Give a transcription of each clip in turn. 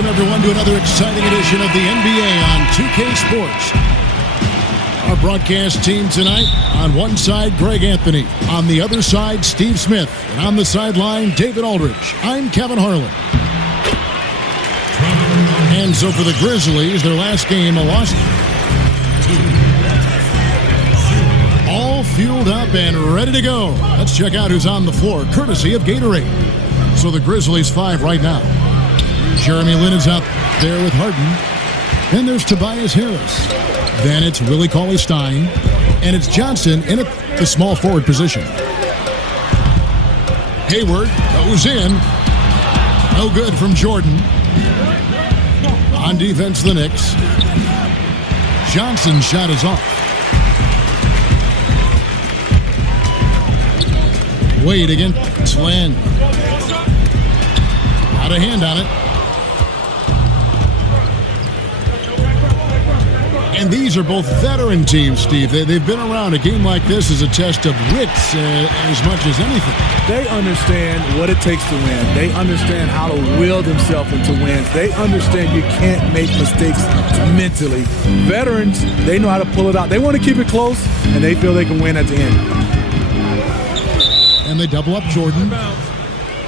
Welcome, everyone, to another exciting edition of the NBA on 2K Sports. Our broadcast team tonight, on one side, Greg Anthony. On the other side, Steve Smith. And on the sideline, David Aldridge. I'm Kevin Harlan. And so for the Grizzlies, their last game, a loss. All fueled up and ready to go. Let's check out who's on the floor, courtesy of Gatorade. So the Grizzlies 5 right now. Jeremy Lin is out there with Harden. Then there's Tobias Harris. Then it's Willie Cauley-Stein. And it's Johnson in the small forward position. Hayward goes in. No good from Jordan. On defense, the Knicks. Johnson's shot is off. Wade against Len. Got a hand on it. And these are both veteran teams, Steve. They've been around. A game like this is a test of wits as much as anything. They understand what it takes to win. They understand how to will themselves into wins. They understand you can't make mistakes mentally. Veterans, they know how to pull it out. They want to keep it close, and they feel they can win at the end. And they double up Jordan.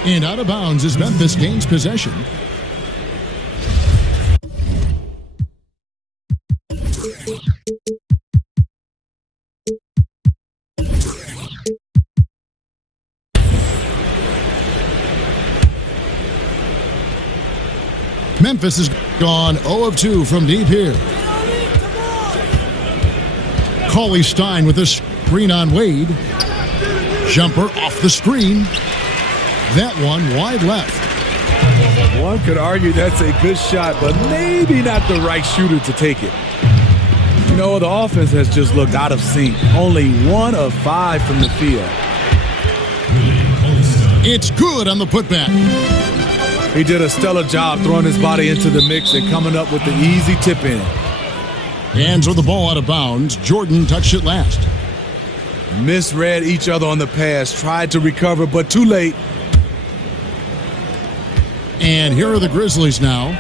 And out of bounds as Memphis gains possession. Memphis has gone 0 of 2 from deep here. Cauley-Stein with a screen on Wade. Jumper off the screen. That one wide left. One could argue that's a good shot, but maybe not the right shooter to take it. You know, the offense has just looked out of sync. Only 1 of 5 from the field. It's good on the putback. He did a stellar job throwing his body into the mix and coming up with the easy tip in. Hands with the ball out of bounds. Jordan touched it last. Misread each other on the pass. Tried to recover, but too late. And here are the Grizzlies now.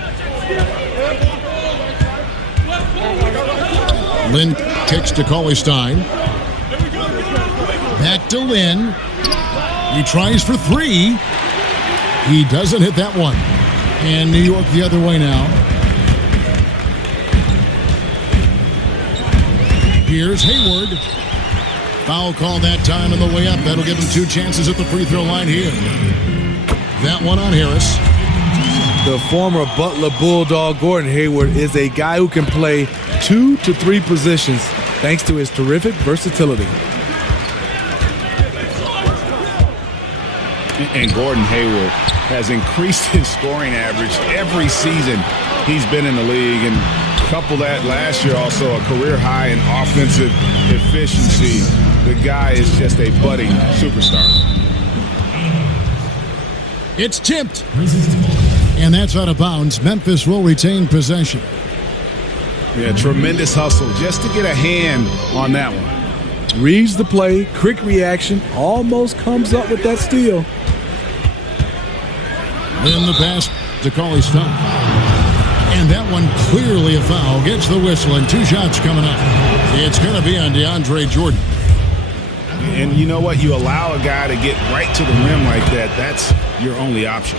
Lin kicks to Cauley-Stein. Back to Lin. He tries for 3. He doesn't hit that one. And New York the other way now. Here's Hayward. Foul call that time on the way up. That'll give him 2 chances at the free throw line here. That one on Harris. The former Butler Bulldog Gordon Hayward is a guy who can play 2 to 3 positions thanks to his terrific versatility. And Gordon Hayward has increased his scoring average every season he's been in the league. And couple that last year also a career high in offensive efficiency. The guy is just a budding superstar. It's tipped. And that's out of bounds. Memphis will retain possession. Yeah, tremendous hustle just to get a hand on that one. Reads the play, quick reaction, almost comes up with that steal. Then the pass to Cauley-Stein. And that one clearly a foul. Gets the whistle and 2 shots coming up. It's going to be on DeAndre Jordan. And you know what? You allow a guy to get right to the rim like that. That's your only option.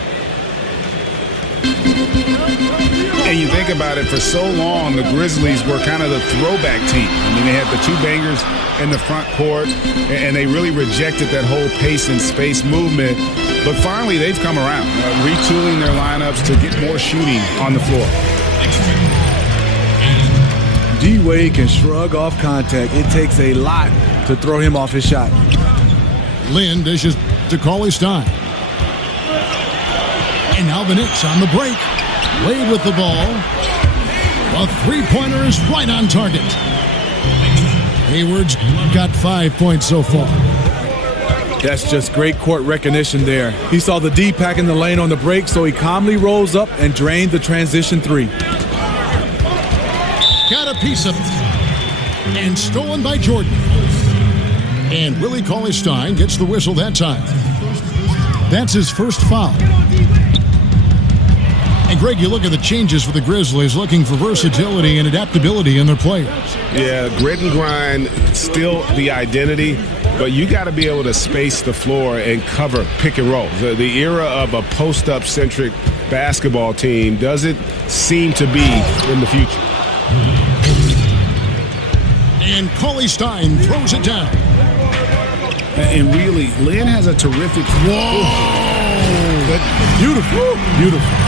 And you think about it, for so long, the Grizzlies were kind of the throwback team. I mean, they had the 2 bangers in the front court, and they really rejected that whole pace and space movement. But finally, they've come around, retooling their lineups to get more shooting on the floor. D-Wade can shrug off contact. It takes a lot to throw him off his shot. Lin dishes to Cauley-Stein. And now the Knicks on the break. Wade with the ball. A 3-pointer is right on target. Hayward's got 5 points so far. That's just great court recognition there. He saw the D pack in the lane on the break, so he calmly rolls up and drained the transition 3. Got a piece of it. And stolen by Jordan. And Willie Cauley-Stein gets the whistle that time. That's his first foul. And, Greg, you look at the changes for the Grizzlies, looking for versatility and adaptability in their players. Yeah, grit and grind, still the identity, but you got to be able to space the floor and cover pick and roll. The era of a post-up centric basketball team doesn't seem to be in the future. And Cauley Stein throws it down. And really, Lynn has a terrific... Whoa! Beautiful, beautiful.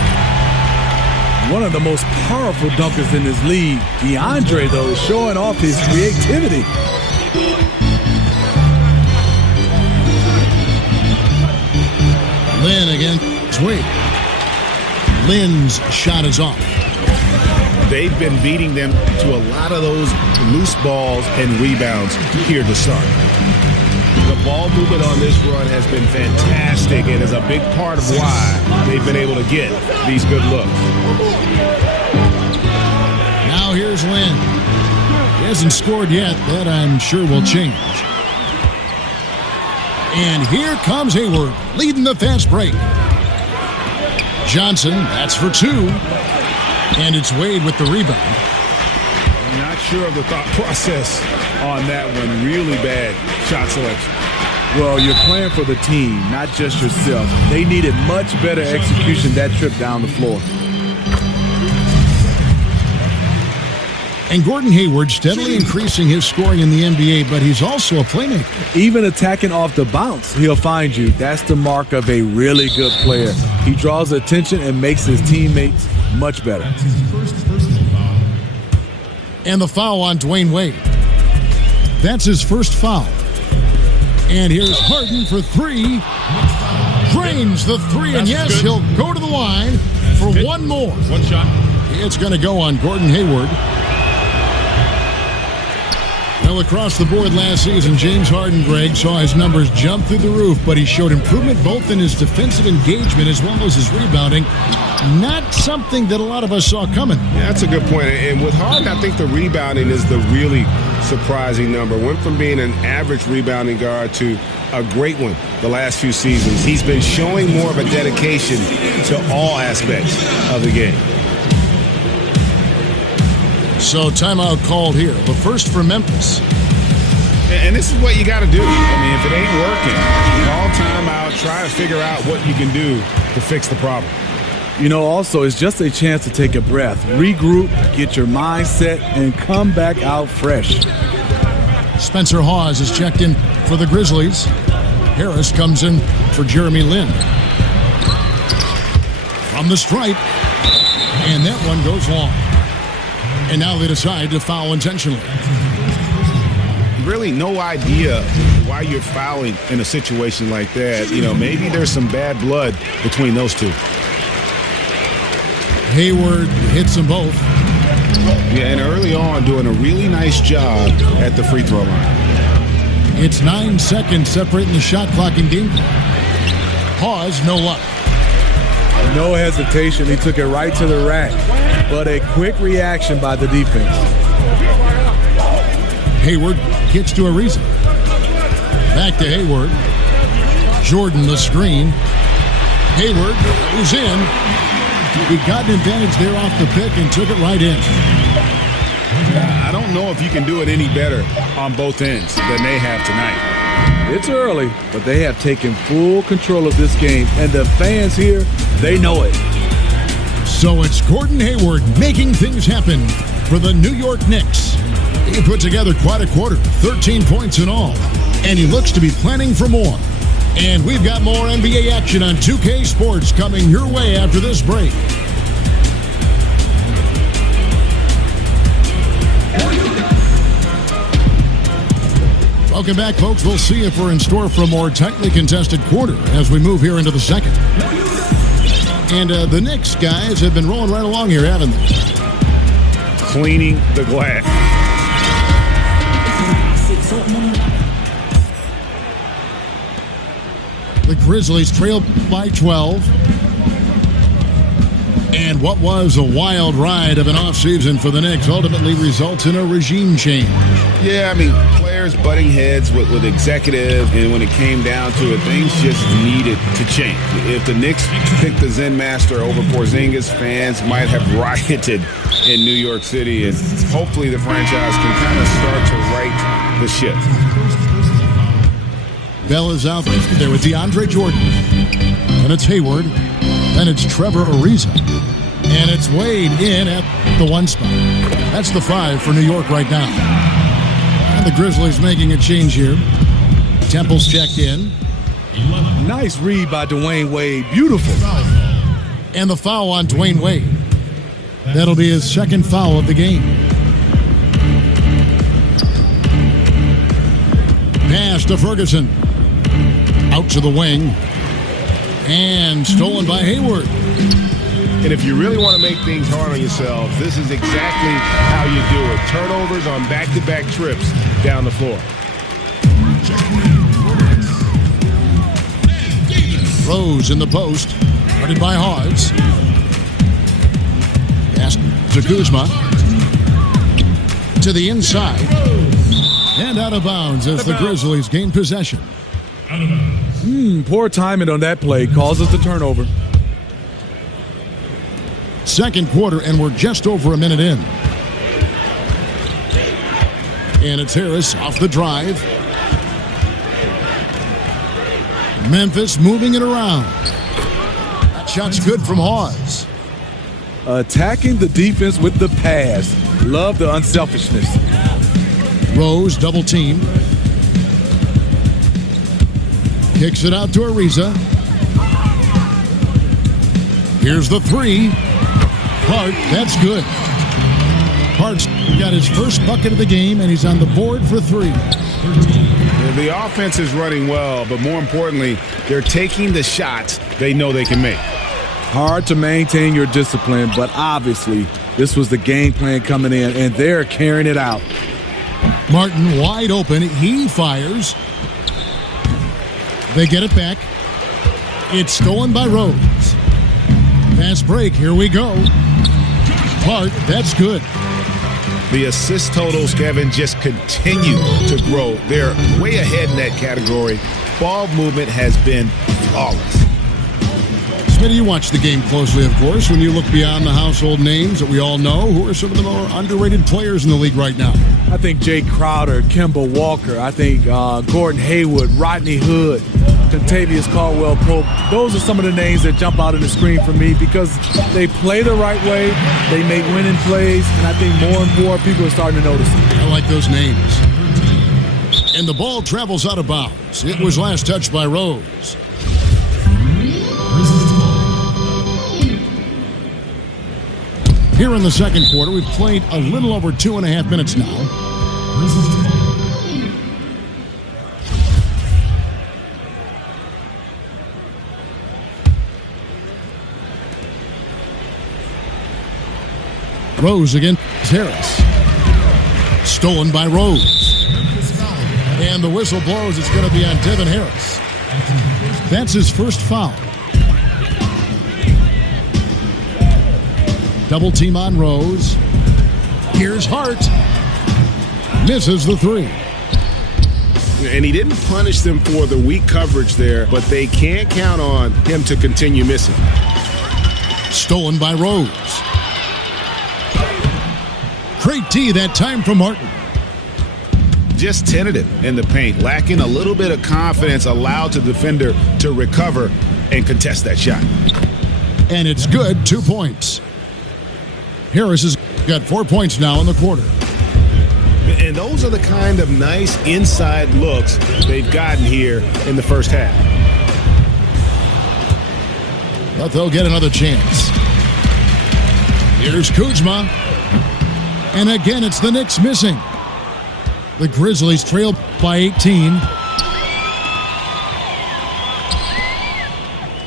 One of the most powerful dunkers in this league. DeAndre, though, is showing off his creativity. Lynn against Wade. Lynn's shot is off. They've been beating them to a lot of those loose balls and rebounds here to start. The ball movement on this run has been fantastic and is a big part of why they've been able to get these good looks. Now here's Lynn. He hasn't scored yet. That I'm sure will change. And here comes Hayward, leading the fast break. Johnson, that's for two. And it's Wade with the rebound. I'm not sure of the thought process on that one. Really bad shot selection. Well, you're playing for the team, not just yourself. They needed much better execution that trip down the floor. And Gordon Hayward steadily increasing his scoring in the NBA, but he's also a playmaker. Even attacking off the bounce, he'll find you. That's the mark of a really good player. He draws attention and makes his teammates much better. And the foul on Dwayne Wade. That's his first foul. And here's Harden for three. Drains the three, and yes, he'll go to the line for one more. One shot. It's going to go on Gordon Hayward. Well, across the board last season, James Harden, Greg, saw his numbers jump through the roof, but he showed improvement both in his defensive engagement as well as his rebounding. Not something that a lot of us saw coming. Yeah, that's a good point. And with Harden, I think the rebounding is the really surprising number. Went from being an average rebounding guard to a great one the last few seasons. He's been showing more of a dedication to all aspects of the game. So timeout called here. The first for Memphis. And this is what you got to do. I mean, if it ain't working, call timeout, try to figure out what you can do to fix the problem. You know, also, it's just a chance to take a breath, regroup, get your mind set, and come back out fresh. Spencer Hawes is checked in for the Grizzlies. Harris comes in for Jeremy Lin. From the stripe. And that one goes long. And now they decide to foul intentionally. Really no idea why you're fouling in a situation like that. You know, maybe there's some bad blood between those two. Hayward hits them both. Yeah, and early on doing a really nice job at the free throw line. It's 9 seconds separating the shot clock and game clock. Hawes, no luck. No hesitation. He took it right to the rack. But a quick reaction by the defense. Hayward gets to Ariza. Back to Hayward. Jordan the screen. Hayward goes in. He got an advantage there off the pick and took it right in. I don't know if you can do it any better on both ends than they have tonight. It's early, but they have taken full control of this game. And the fans here, they know it. So it's Gordon Hayward making things happen for the New York Knicks. He put together quite a quarter, 13 points in all, and he looks to be planning for more. And we've got more NBA action on 2K Sports coming your way after this break. Welcome back, folks. We'll see if we're in store for a more tightly contested quarter as we move here into the second. And the Knicks guys have been rolling right along here, haven't they? Cleaning the glass. The Grizzlies trail by 12. And what was a wild ride of an offseason for the Knicks ultimately results in a regime change. Yeah, I mean, players butting heads with executives, and when it came down to it, things just needed to change. If the Knicks picked the Zen Master over Porzingis, fans might have rioted in New York City, and hopefully the franchise can kind of start to right the ship. Bell is out there with DeAndre Jordan. And it's Hayward. And it's Trevor Ariza. And it's Wade in at the 1 spot. That's the 5 for New York right now. And the Grizzlies making a change here. Temple's checked in. Nice read by Dwayne Wade. Beautiful. And the foul on Dwayne Wade. That'll be his 2nd foul of the game. Pass to Ferguson. Out to the wing. And stolen by Hayward. And if you really want to make things hard on yourself, this is exactly how you do it. Turnovers on back-to-back trips down the floor. Rose in the post. Guarded by Hards. Pass to Kuzma. To the inside. And out of bounds as the Grizzlies gain possession. Poor timing on that play causes the turnover. 2nd quarter, and we're just over a minute in. And it's Harris off the drive. Memphis moving it around. That shot's good from Hawes. Attacking the defense with the pass. Love the unselfishness. Rose double team. Kicks it out to Ariza. Here's the 3. Hart, that's good. Hart's got his first bucket of the game, and he's on the board for 3. The offense is running well, but more importantly, they're taking the shots they know they can make. Hard to maintain your discipline, but obviously this was the game plan coming in, and they're carrying it out. Martin wide open. He fires. They get it back. It's stolen by Rose. Fast break. Here we go. Hart, that's good. The assist totals, Kevin, just continue to grow. They're way ahead in that category. Ball movement has been flawless. Smitty, you watch the game closely, of course. When you look beyond the household names that we all know, who are some of the more underrated players in the league right now? I think Jay Crowder, Kemba Walker. I think Gordon Hayward, Rodney Hood, Contavious Caldwell-Pope. Those are some of the names that jump out on the screen for me because they play the right way, they make winning plays, and I think more and more people are starting to notice it. I like those names. And the ball travels out of bounds. It was last touched by Rose. Here in the 2nd quarter, we've played a little over 2.5 minutes now. Rose against Harris. Stolen by Rose. And the whistle blows. It's going to be on Devin Harris. That's his first foul. Double team on Rose. Here's Hart. Misses the 3. And he didn't punish them for the weak coverage there, but they can't count on him to continue missing. Stolen by Rose. Great D that time from Martin. Just tentative in the paint, lacking a little bit of confidence, allowed the defender to recover and contest that shot. And it's good, 2 points. Harris has got 4 points now in the quarter. And those are the kind of nice inside looks they've gotten here in the first half. But they'll get another chance. Here's Kuzma. And again, it's the Knicks missing. The Grizzlies trail by 18.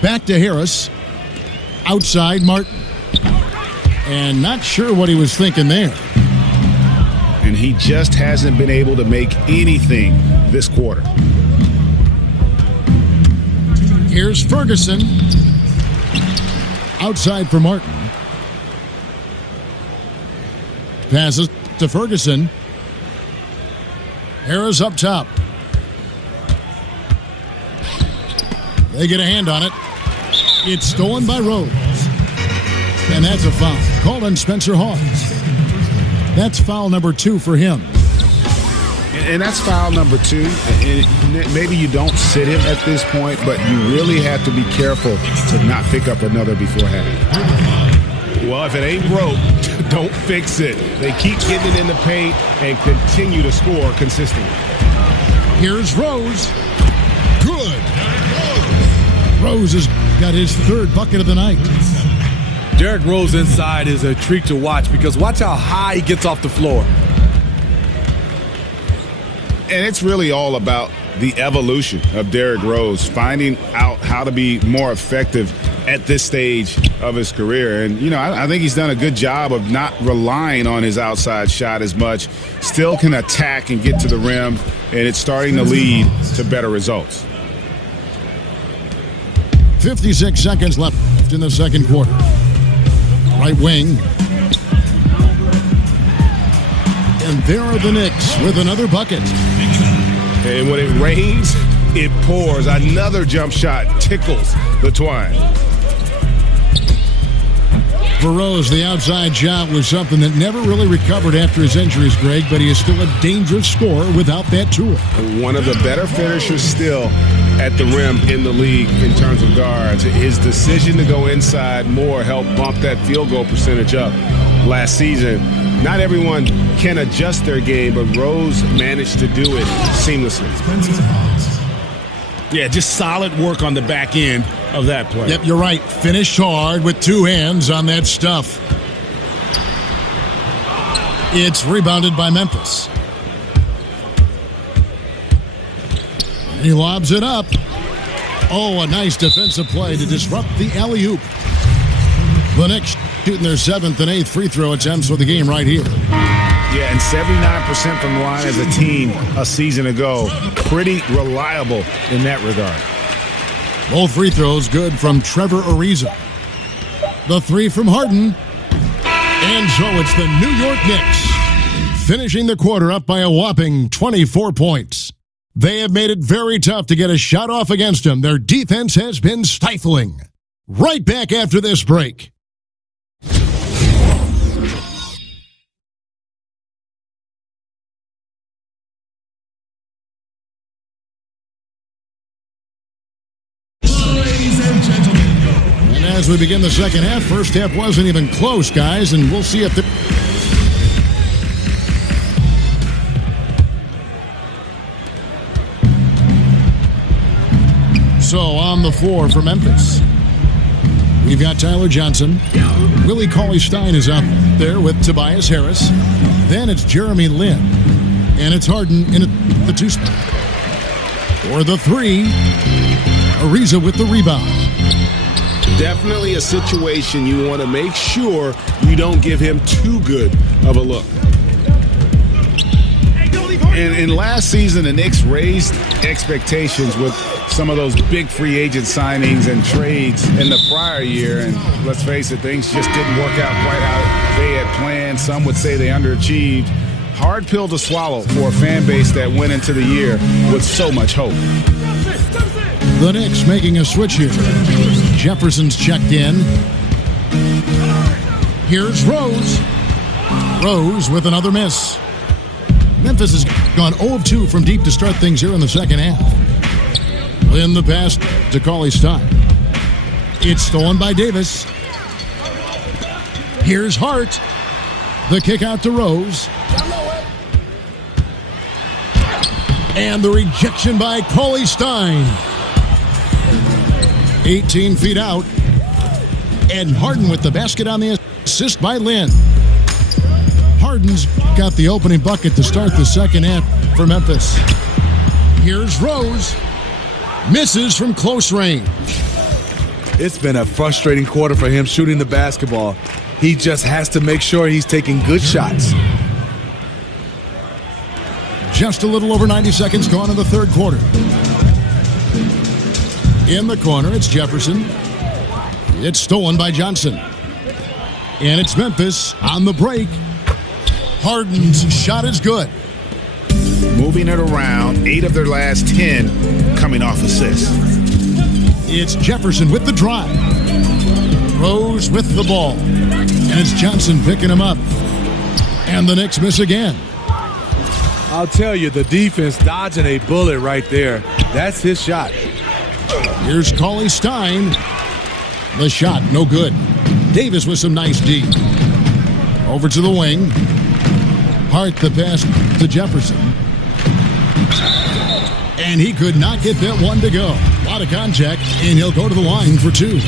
Back to Harris. Outside, Martin. And not sure what he was thinking there. And he just hasn't been able to make anything this quarter. Here's Ferguson. Outside for Martin. Passes to Ferguson. Harris up top. They get a hand on it. It's stolen by Rose. And that's a foul. Called on Spencer Hawes. That's foul number 2 for him. And that's foul number 2. And maybe you don't sit him at this point, but you really have to be careful to not pick up another beforehand. Well, if it ain't broke, don't fix it. They keep getting it in the paint and continue to score consistently. Here's Rose. Good. Rose has got his 3rd bucket of the night. Derrick Rose inside is a treat to watch because watch how high he gets off the floor. And it's really all about the evolution of Derrick Rose, finding out how to be more effective at this stage of his career. And, you know, I think he's done a good job of not relying on his outside shot as much. Still can attack and get to the rim, and it's starting to lead to better results. 56 seconds left in the second quarter. Right wing. And there are the Knicks with another bucket. And when it rains, it pours. Another jump shot tickles the twine. For Rose, the outside shot was something that never really recovered after his injuries, Greg, but he is still a dangerous scorer without that tool. One of the better finishers still at the rim in the league in terms of guards. His decision to go inside more helped bump that field goal percentage up last season. Not everyone can adjust their game, but Rose managed to do it seamlessly. Yeah, just solid work on the back end of that play. Yep, you're right. Finished hard with 2 hands on that stuff. It's rebounded by Memphis. He lobs it up. Oh, a nice defensive play to disrupt the alley-oop. The Knicks shooting their 7th and 8th free throw attempts for the game right here. Yeah, and 79% from the line as a team a season ago. Pretty reliable in that regard. Both free throws good from Trevor Ariza. The 3 from Harden. And so it's the New York Knicks finishing the quarter up by a whopping 24 points. They have made it very tough to get a shot off against them. Their defense has been stifling. Right back after this break. And as we begin the second half, first half wasn't even close, guys, and we'll see if the... So on the floor for Memphis, we've got Tyler Johnson. Willie Cauley-Stein is out there with Tobias Harris. Then it's Jeremy Lin. And it's Harden in the 2 spot. For the 3, Ariza with the rebound. Definitely a situation you want to make sure you don't give him too good of a look. And last season, the Knicks raised expectations with some of those big free agent signings and trades in the prior year. And let's face it, things just didn't work out quite how they had planned. Some would say they underachieved. Hard pill to swallow for a fan base that went into the year with so much hope. The Knicks making a switch here. Jefferson's checked in. Here's Rose. Rose with another miss. Memphis has gone 0 of 2 from deep to start things here in the second half. In the pass to Cauley-Stein. It's stolen by Davis. Here's Hart. The kick out to Rose. And the rejection by Cauley-Stein. 18 feet out. And Harden with the basket on the assist by Lin. Harden's got the opening bucket to start the second half for Memphis. Here's Rose. Misses from close range. It's been a frustrating quarter for him shooting the basketball. He just has to make sure he's taking good shots. Just a little over 90 seconds gone in the third quarter. In the corner, it's Jefferson. It's stolen by Johnson. And it's Memphis on the break. Harden's shot is good. Moving it around, 8 of their last 10 coming off assists. It's Jefferson with the drive. Rose with the ball. And it's Johnson picking him up. And the Knicks miss again. I'll tell you, the defense dodging a bullet right there. That's his shot. Here's Cauley Stein. The shot, no good. Davis with some nice D. Over to the wing. Hart the pass to Jefferson. And he could not get that one to go. A lot of contact, and he'll go to the line for 2.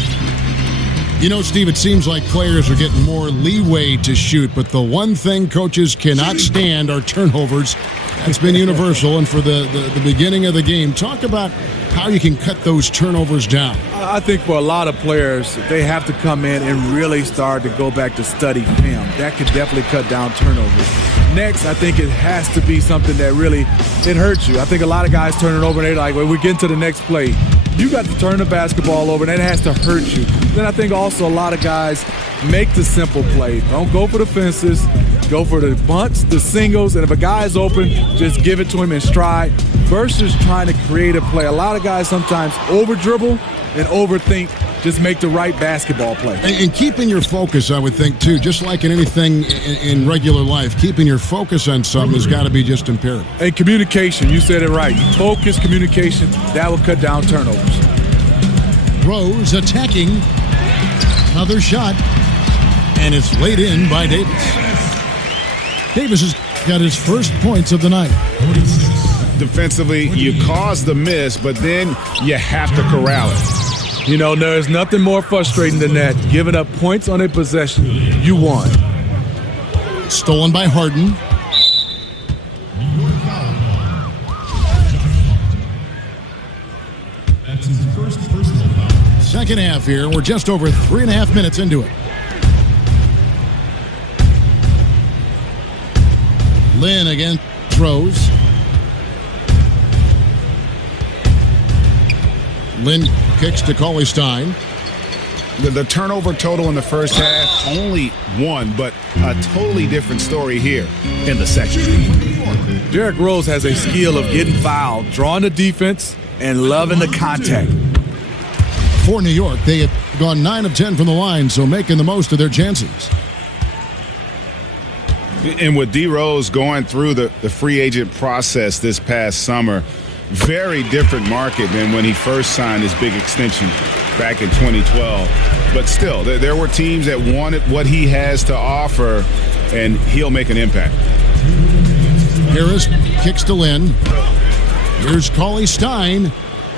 You know, Steve, it seems like players are getting more leeway to shoot, but the one thing coaches cannot stand are turnovers. That's been universal, and for the beginning of the game, talk about how you can cut those turnovers down. I think for a lot of players, they have to come in and really start to go back to study film. That could definitely cut down turnovers. Next, I think it has to be something that really, it hurts you. I think a lot of guys turn it over and they're like, well, we're getting to the next play. You got to turn the basketball over, and that has to hurt you. Then I think also a lot of guys make the simple play. Don't go for the fences. Go for the bunts, the singles, and if a guy is open, just give it to him in stride versus trying to create a play. A lot of guys sometimes over-dribble and overthink, just make the right basketball play. And keeping your focus, I would think, too, just like in anything in regular life, keeping your focus on something has got to be just imperative. And communication, you said it right. Focus, communication, that will cut down turnovers. Rose attacking. Another shot. And it's laid in by Davis. Davis has got his first points of the night. Defensively, you cause the miss, but then you have to corral it. You know, there's nothing more frustrating than that. Giving up points on a possession, you won. Stolen by Harden. That's his first personal foul. Second half here. We're just over 3.5 minutes into it. Lynn against Rose. Lynn kicks to Cauley Stein. The turnover total in the first half, only 1, but a totally different story here in the second. Derrick Rose has a skill of getting fouled, drawing the defense, and loving the contact. For New York, they have gone 9 of 10 from the line, so making the most of their chances. And with D. Rose going through the free agent process this past summer, very different market than when he first signed his big extension back in 2012. But still, there were teams that wanted what he has to offer, and he'll make an impact. Harris kicks to Lynn. Here's Cauley Stein.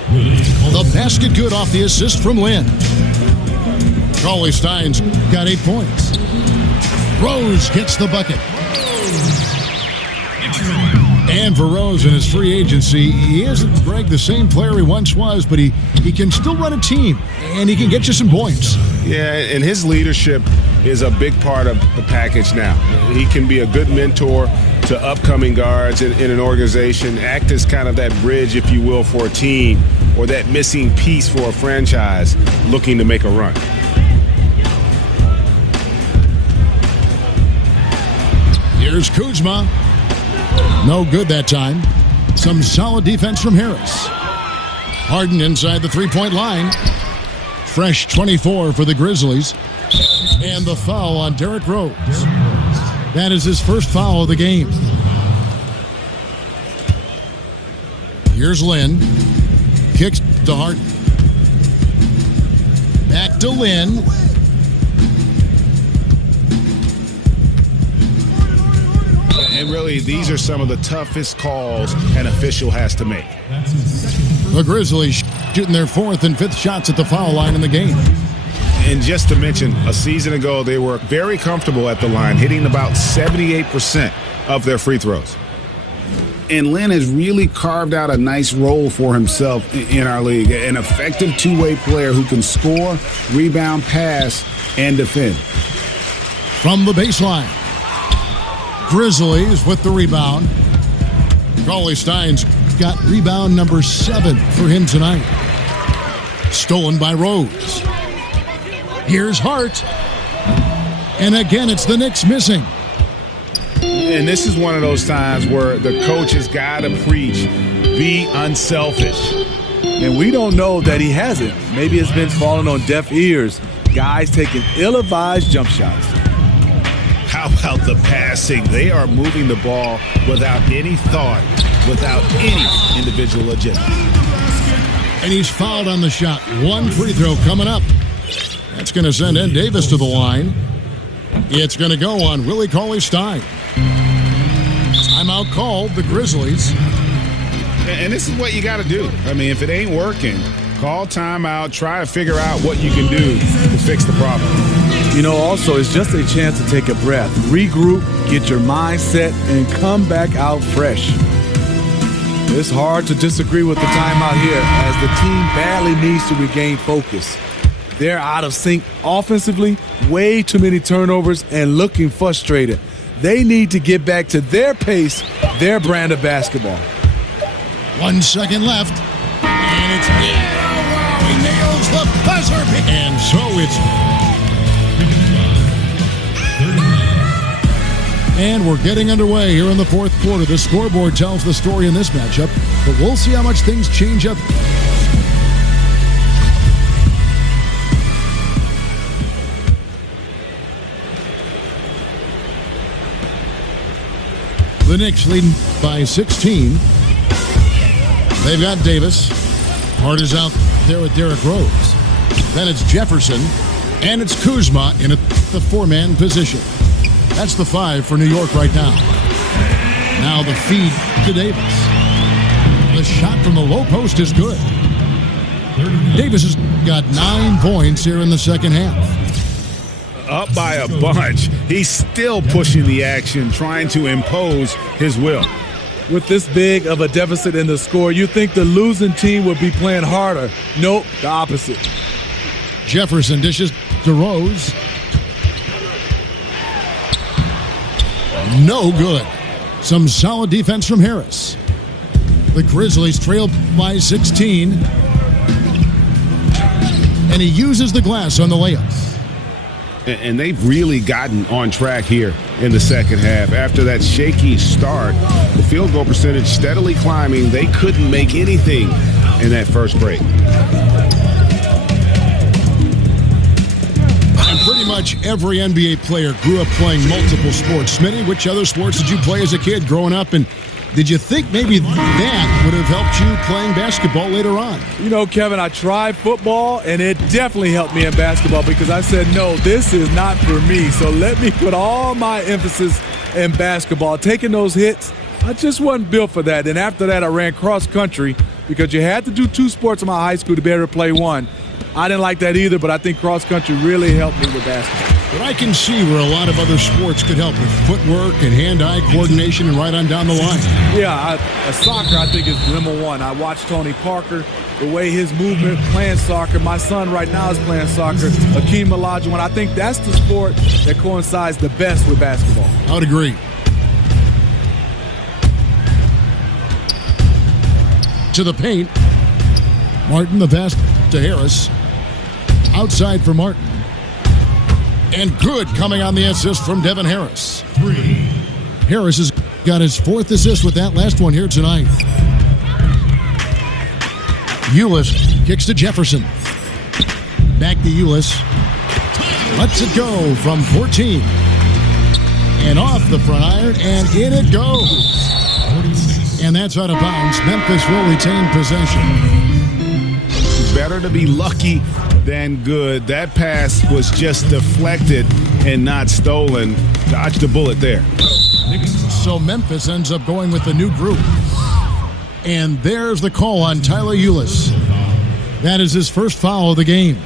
The basket good off the assist from Lynn. Cauley Stein's got 8 points. Rose gets the bucket. And for Rose in his free agency, he isn't, Greg, the same player he once was, but he can still run a team, and he can get you some points. Yeah, and his leadership is a big part of the package now. He can be a good mentor to upcoming guards in an organization, act as kind of that bridge, if you will, for a team, or that missing piece for a franchise looking to make a run. Here's Kuzma. No good that time. Some solid defense from Harris. Harden inside the three-point line. Fresh 24 for the Grizzlies. And the foul on Derrick Rose. That is his first foul of the game. Here's Lynn. Kicks to Harden. Back to Lynn. And really, these are some of the toughest calls an official has to make. The Grizzlies shooting their 4th and 5th shots at the foul line in the game. And just to mention, a season ago, they were very comfortable at the line, hitting about 78% of their free throws. And Lynn has really carved out a nice role for himself in our league. An effective two-way player who can score, rebound, pass, and defend. From the baseline. Grizzlies with the rebound. Cauley Stein's got rebound number 7 for him tonight. Stolen by Rose. Here's Hart. And again, it's the Knicks missing. And this is one of those times where the coach has got to preach, be unselfish. And we don't know that he hasn't. Maybe it's been falling on deaf ears. Guys taking ill-advised jump shots. How about the passing? They are moving the ball without any thought, without any individual agenda. And he's fouled on the shot. One free throw coming up. That's going to send Ed Davis to the line. It's going to go on Willie Cauley-Stein. Timeout called, the Grizzlies. And this is what you got to do. I mean, if it ain't working, call timeout, try to figure out what you can do to fix the problem. You know, also, it's just a chance to take a breath, regroup, get your mind set, and come back out fresh. It's hard to disagree with the timeout here as the team badly needs to regain focus. They're out of sync offensively, way too many turnovers, and looking frustrated. They need to get back to their pace, their brand of basketball. 1 second left. And it's he nails the buzzer. And so it's. And we're getting underway here in the fourth quarter. The scoreboard tells the story in this matchup, but we'll see how much things change up. The Knicks leading by 16. They've got Davis. Hart is out there with Derrick Rose. Then it's Jefferson, and it's Kuzma in the four-man position. That's the 5 for New York right now. Now the feed to Davis. The shot from the low post is good. Davis has got 9 points here in the second half. Up by a bunch. He's still pushing the action, trying to impose his will. With this big of a deficit in the score, you think the losing team would be playing harder. Nope, the opposite. Jefferson dishes to Rose. No good. Some solid defense from Harris. The Grizzlies trail by 16. And he uses the glass on the layups. And they've really gotten on track here in the second half. After that shaky start, the field goal percentage steadily climbing. They couldn't make anything in that first break. And pretty much every NBA player grew up playing multiple sports. Smitty, which other sports did you play as a kid growing up? And did you think maybe that would have helped you playing basketball later on? You know, Kevin, I tried football, and it definitely helped me in basketball because I said, no, this is not for me. So let me put all my emphasis in basketball. Taking those hits, I just wasn't built for that. And after that, I ran cross country because you had to do 2 sports in my high school to be able to play one. I didn't like that either, but I think cross country really helped me with basketball. But I can see where a lot of other sports could help with footwork and hand-eye coordination and right on down the line. Yeah, soccer I think is number one. I watched Tony Parker, the way his movement, playing soccer. My son right now is playing soccer, Akeem Olajuwon. I think that's the sport that coincides the best with basketball. I would agree. To the paint. Martin, the pass to Harris. Outside for Martin. And good coming on the assist from Devin Harris. 3. Harris has got his 4th assist with that last one here tonight. Ulis kicks to Jefferson. Back to Ulis. Lets it go from 14. And off the front iron, and in it goes. And that's out of bounds. Memphis will retain possession. Better to be lucky than good. That pass was just deflected and not stolen. Dodged the bullet there. So Memphis ends up going with the new group. And there's the call on Tyler Ulis. That is his first foul of the game.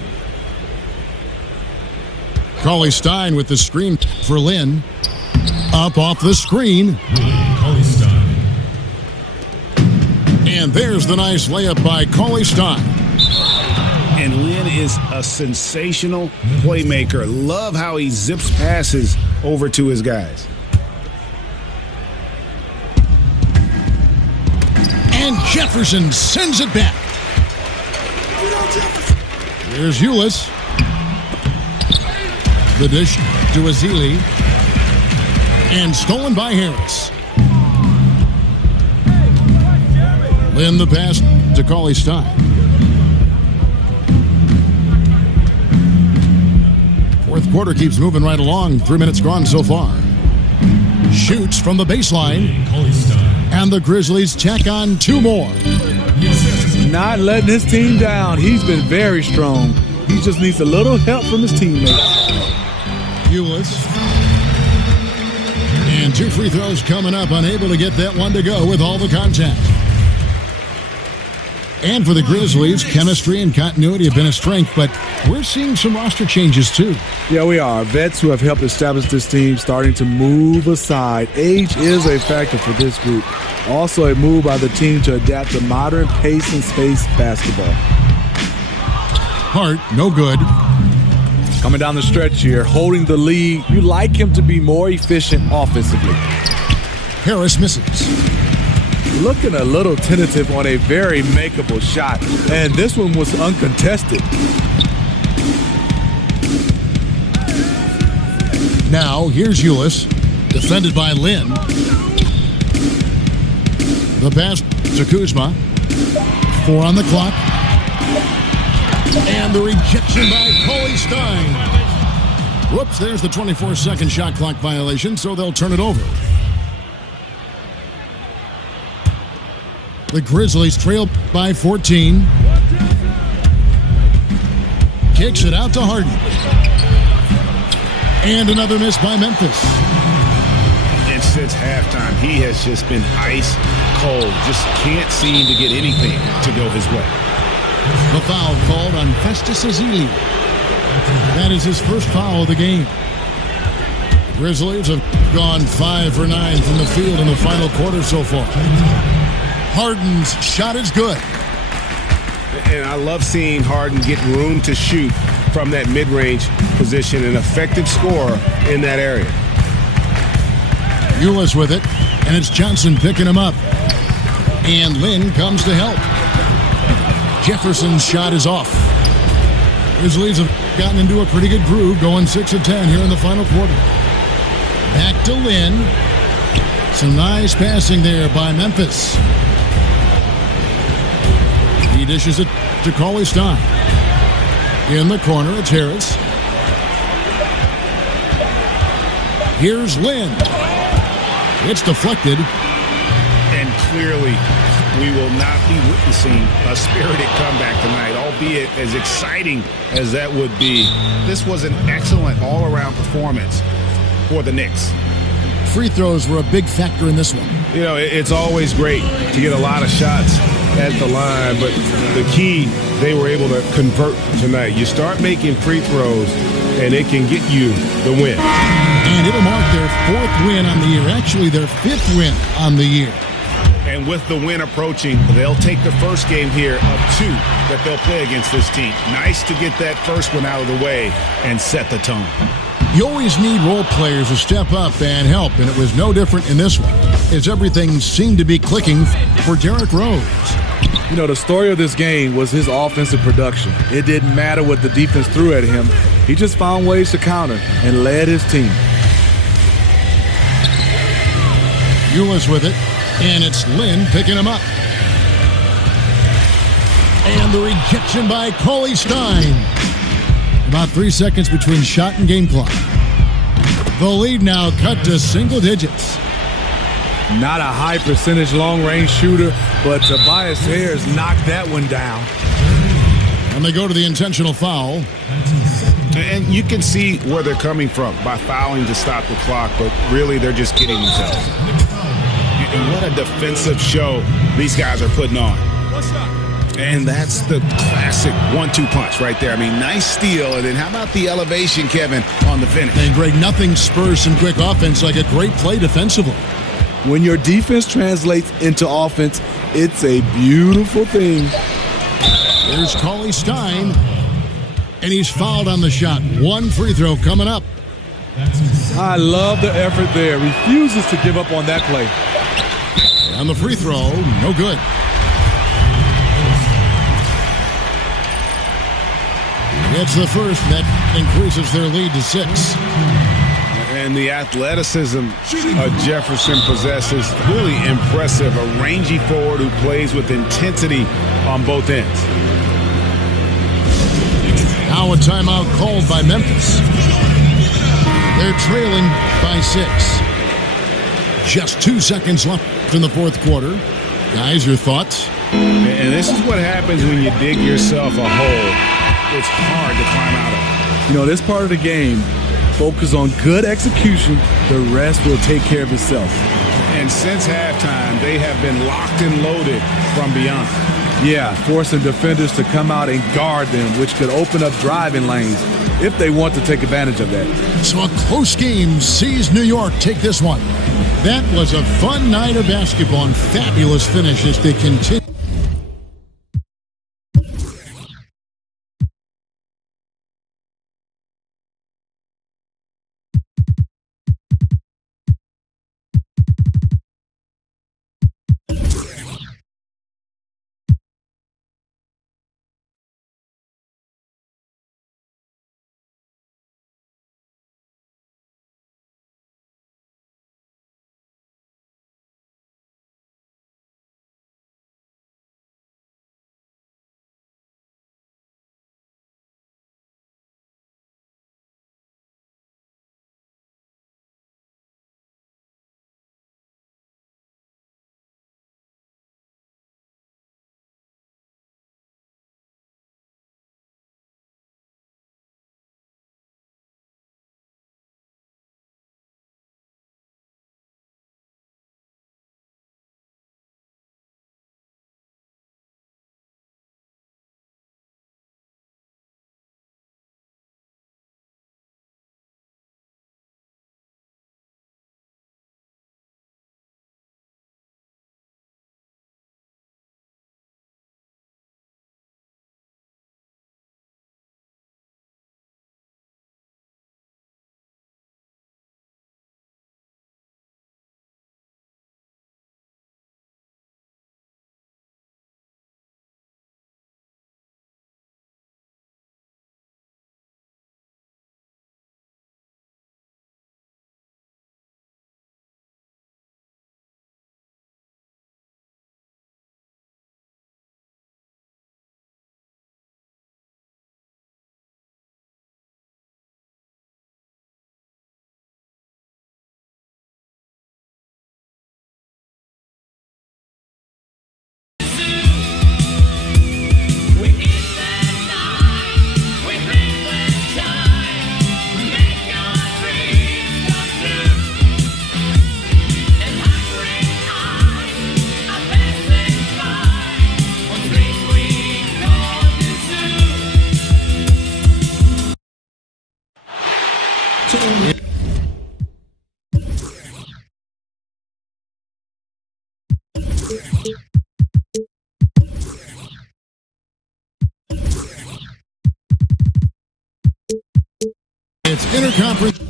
Cauley-Stein with the screen for Lynn. Up off the screen. And there's the nice layup by Cauley-Stein. And Lynn is a sensational playmaker. Love how he zips passes over to his guys. And Jefferson sends it back. Here's Ulis. The dish to Azili. And stolen by Harris. Lynn the pass to Cauley-Stein. Fourth quarter keeps moving right along. 3 minutes gone so far. Shoots from the baseline. And the Grizzlies check on 2 more. Not letting his team down. He's been very strong. He just needs a little help from his teammates. Ulis. And 2 free throws coming up. Unable to get that one to go with all the contact. And for the Grizzlies, chemistry and continuity have been a strength, but we're seeing some roster changes too. Yeah, we are. Vets who have helped establish this team starting to move aside. Age is a factor for this group. Also a move by the team to adapt to modern pace and space basketball. Hart, no good. Coming down the stretch here, holding the lead. You like him to be more efficient offensively. Harris misses. Looking a little tentative on a very makeable shot, and this one was uncontested. Now, here's Ulis, defended by Lynn. The pass to Kuzma. 4 on the clock. And the rejection by Cauley-Stein. Whoops, there's the 24-second shot clock violation, so they'll turn it over. The Grizzlies trail by 14. Kicks it out to Harden. And another miss by Memphis. And since halftime, he has just been ice cold. Just can't seem to get anything to go his way. The foul called on Festus Ezeli. That is his first foul of the game. The Grizzlies have gone 5 for 9 from the field in the final quarter so far. Harden's shot is good. And I love seeing Harden get room to shoot from that mid-range position, an effective scorer in that area. Ulis with it, and it's Johnson picking him up. And Lynn comes to help. Jefferson's shot is off. Grizzlies have gotten into a pretty good groove, going 6 of 10 here in the final quarter. Back to Lynn. Some nice passing there by Memphis. He dishes it to Cauley-Stein. In the corner, it's Harris. Here's Lynn. It's deflected. And clearly, we will not be witnessing a spirited comeback tonight, albeit as exciting as that would be. This was an excellent all-around performance for the Knicks. Free throws were a big factor in this one. You know, it's always great to get a lot of shots at the line, but the key, they were able to convert tonight. You start making free throws, and it can get you the win. And it'll mark their 4th win on the year. Actually, their 5th win on the year. And with the win approaching, they'll take the first game here of 2 that they'll play against this team. Nice to get that first one out of the way and set the tone. You always need role players to step up and help, and it was no different in this one, as everything seemed to be clicking for Derrick Rose. You know, the story of this game was his offensive production. It didn't matter what the defense threw at him. He just found ways to counter and led his team. Ulis with it, and it's Lynn picking him up. And the rejection by Cauley-Stein. About 3 seconds between shot and game clock. The lead now cut to single digits. Not a high percentage long-range shooter, but Tobias Harris knocked that one down. And they go to the intentional foul. And you can see where they're coming from by fouling to stop the clock, but really they're just kidding themselves. And what a defensive show these guys are putting on. And that's the classic 1-2 punch right there. I mean, nice steal, and then how about the elevation, Kevin, on the finish? And Greg, nothing spurs some quick offense like a great play defensively. When your defense translates into offense, it's a beautiful thing. There's Cauley-Stein, and he's fouled on the shot. 1 free throw coming up. I love the effort there. Refuses to give up on that play. And the free throw, no good. It's the first that increases their lead to 6. And the athleticism Jefferson possesses, really impressive. A rangy forward who plays with intensity on both ends. Now a timeout called by Memphis. They're trailing by 6. Just 2 seconds left in the fourth quarter. Guys, your thoughts? And this is what happens when you dig yourself a hole. It's hard to climb out of. You know, this part of the game, focus on good execution. The rest will take care of itself. And since halftime, they have been locked and loaded from beyond. Yeah, forcing defenders to come out and guard them, which could open up driving lanes if they want to take advantage of that. So a close game sees New York take this one. That was a fun night of basketball and fabulous finish as they continue. It's interconference.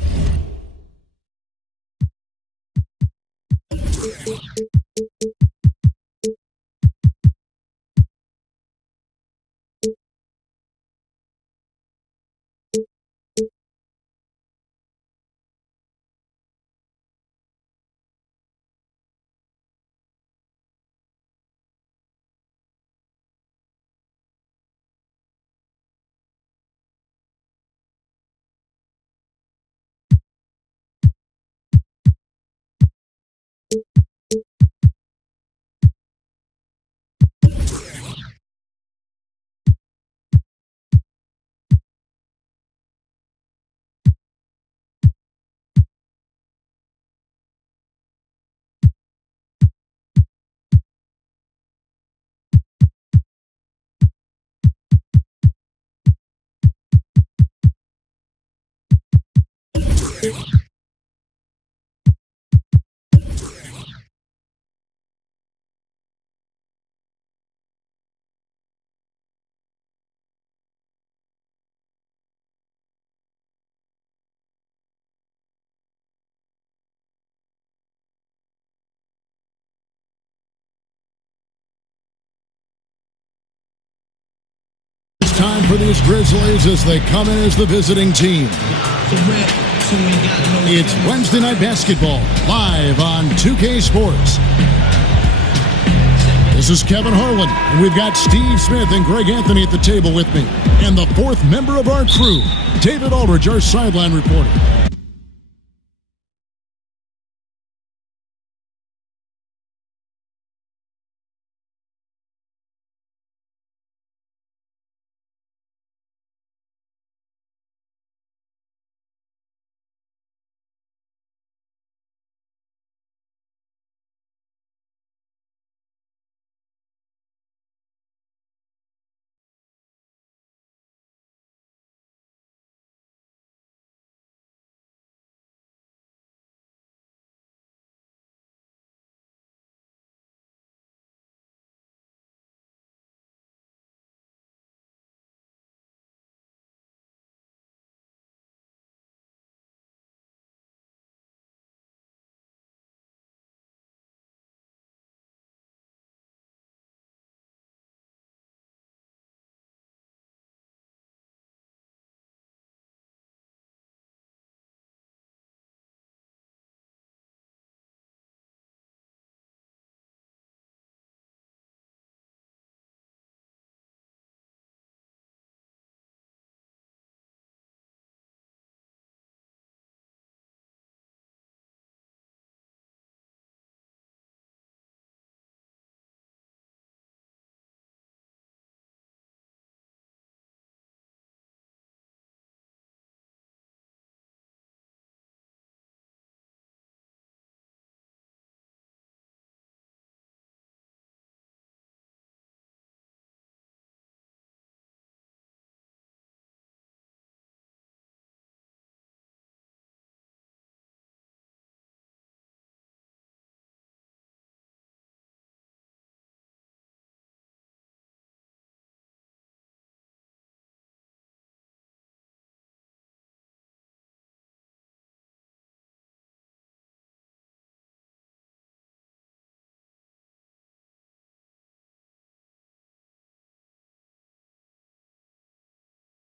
Time for these Grizzlies as they come in as the visiting team. It's Wednesday Night Basketball, live on 2K Sports. This is Kevin Harlan, and we've got Steve Smith and Greg Anthony at the table with me. And the fourth member of our crew, David Aldridge, our sideline reporter.